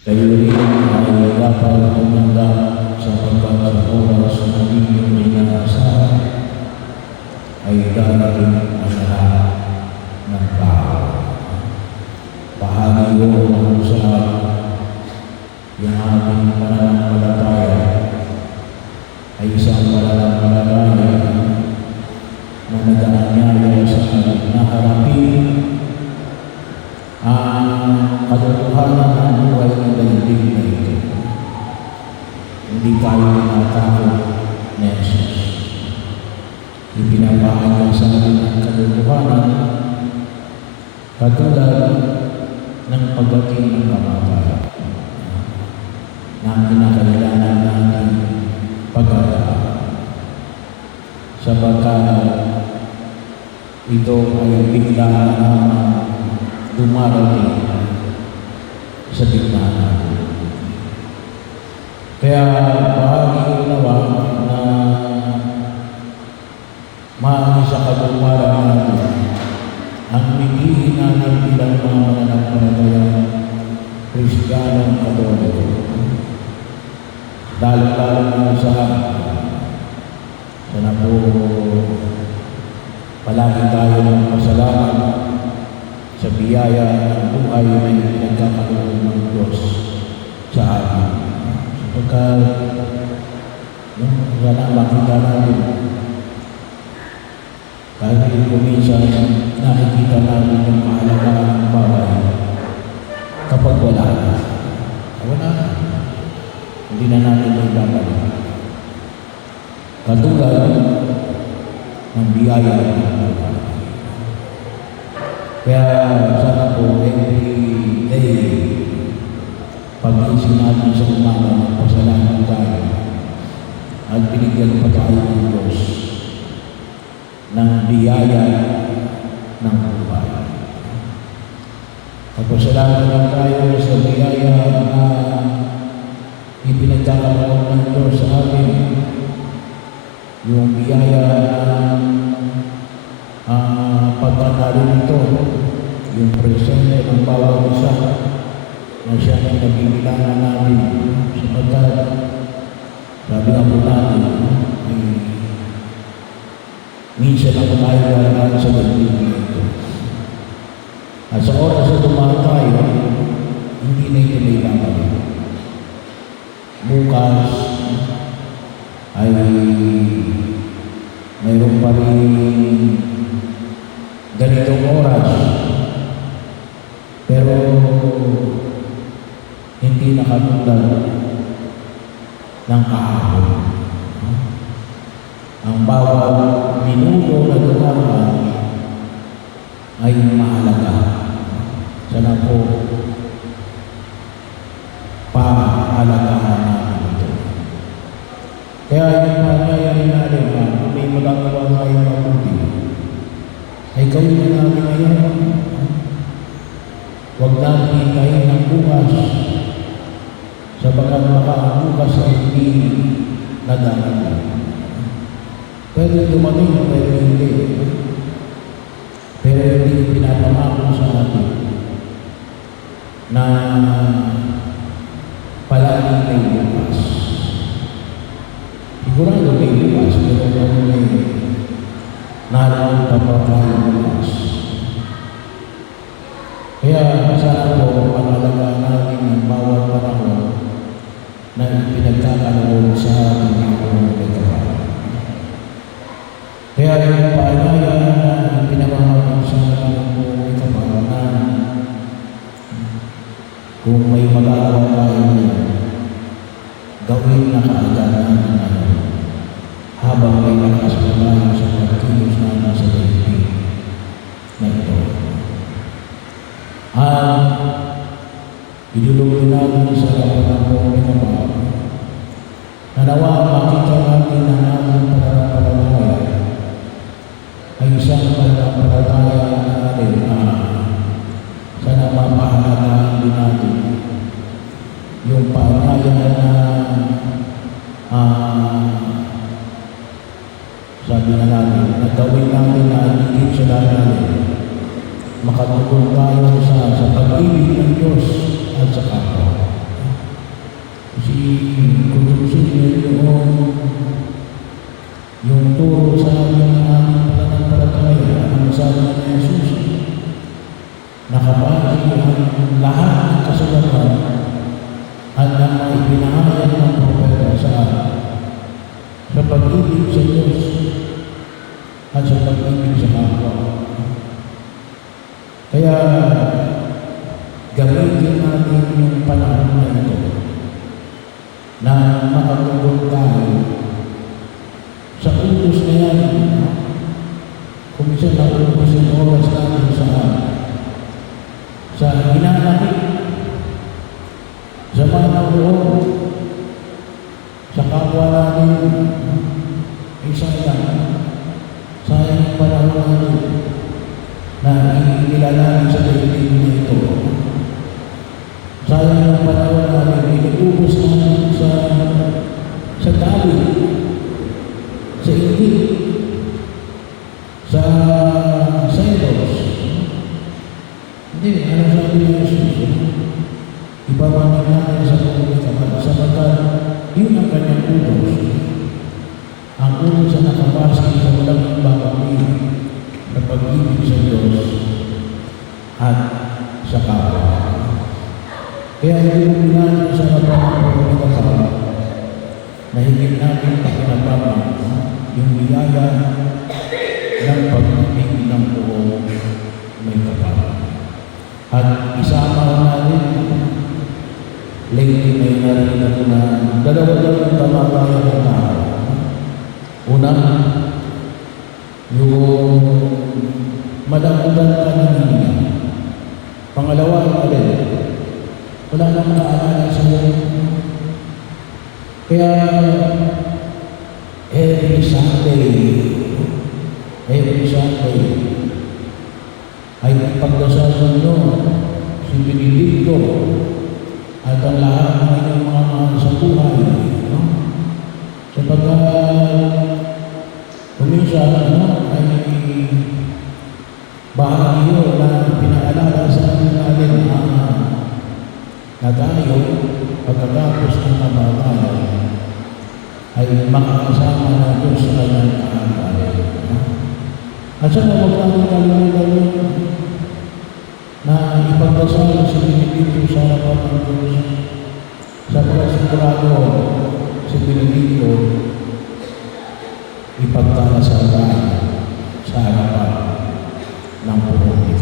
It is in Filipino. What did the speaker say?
Kayo rin ay dapat tumanda sapagkat sa oras na inyong inaasahan ay darating ang lahat ng tao. Bahagi ko kung saan yung ating pananampalataya ay isang pananampalataya na nag-aanyaya sa atin na harapin ang katotohanan ng buhay ng daigdig na ito. Hindi tayo tinatakot ni Jesus. Ipinapahayag sa atin ang katotohanan katulad ng pagdating ng kamatayan na kinakailangan natin pag-alaan. Sapagkat ito ay bigla naman dumarating sa gitna natin. Kaya bahagi ko naman na maaaring sa katuparan natin ang piliin natin bilang mga mananampalatayang Kristiyanong Katoliko. Lalo-lalo na sa sana po palagi tayo ng pasalamat sa biyaya ng buhay na pinagkakaroon ng Diyos sa atin. Sapagkat sana makita natin kahit kuminsan nakikita natin yung mahalagaan ng bagay kapag wala na. Hindi na natin may babalik. Katulad ng biyaya ng buhay. Kaya sana po every day pag-isip natin sa umaga magpasalamat tayo at binigyan pa tayo ng Diyos ng biyaya ng buhay. Kapasalamat lang tayo sa biyaya na ipinagkakaroon ng Diyos sa atin, yung biyaya ng pagkatalo nito, yung presente ng bawat isa na siya ay nabibilangan natin sapagkat sabi nga po natin minsan ako tayo lalaan sa daigdig nito. At sa oras na dumaan tayo, hindi na ito may babalik. Bukas ay mayroon pa rin ganitong oras, pero hindi nakatulad ng kahapon. Ang bawat minuto na dumaan ay mahalaga. Sana po pahalagahan natin ito. Kaya yung pangyayari natin na may magagawa tayong mabuti ay gawin na natin ngayon. Huwag natin hintayin ng bukas sapagkat baka ang bukas ay hindi nadarating. Pwede dumating, pwede hindi. Pero hindi pinapamako sa atin na palaging may bukas. Sigurado may bukas, pero kung may naroon pa pa tayo bukas. Kaya sana po pangalagaan natin ang bawat panahon na ipinagkakaroon sa ating mga pagkakaroon. Kaya yung paanyaya na pinamamagin sa ating mga kapakanan, kung may magagawa tayo ngayon, gawin na kaagad natin ngayon habang may lakas pa tayo sa pagkilos natin sa daigdig na ito. At idulugin natin sa lapat ng mga kapakanan na nawa makita natin na natin pananampalataya ay isang pananampalataya natin na sana mapahalagaan din natin yung paanyaya na sabi na natin, na gawin natin na higit sa natin makatulong tayo sa pag-ibig ng Diyos at sa kapwa. pag-ibig sa Diyos at sa pag-ibig sa kapwa. Kaya gamitin natin yung panahon na ito na makatulong tayo sa utos na yan. Kung isa na utos yung oras natin sa hinanakit, sa mga loob, sa kapwa natin, isa lang. Sayang yung panahon natin na inilalanin sa daigdig na ito. Sayang yung panahon natin, inuubos natin sa dawit, sa inggit, sa selos. Hindi, ano sabi ni Jesus? Ibabanig natin sa komunikapan sapagkat yun ang kanyang utos. Ang utos na nakabase sa walang imbabawin na pag-ibig sa Diyos at sa kapwa. Kaya hindi mo pinanong sa harapan ng komunikapan na higit natin pakinabang yung biyaya ng pag-ibig ng buong may kapal. At isama natin, lately may narinig ako na dalawa-dalawang kamatayan ng tao. Una, yung madamudan ka ng hininga. Pangalawa, yung alin, wala nang nakaalala sa iyo. Kaya, every Sunday, ay ipagdasal ninyo si Benedicto at ang lahat ng inyong mga mahal sa buhay. No? Sapagkat kuminsan ay bahagi yun na pinaalala sa atin natin na tayo pagkatapos ng kamatayan ay makakasama na Diyos sa kanyang kahabayan. At sa mga kalimutan na ipagdasal si Benedicto sa harapan ng Diyos, sa pagkasigurado si Benedicto ipagdasal sa harapan ng puno.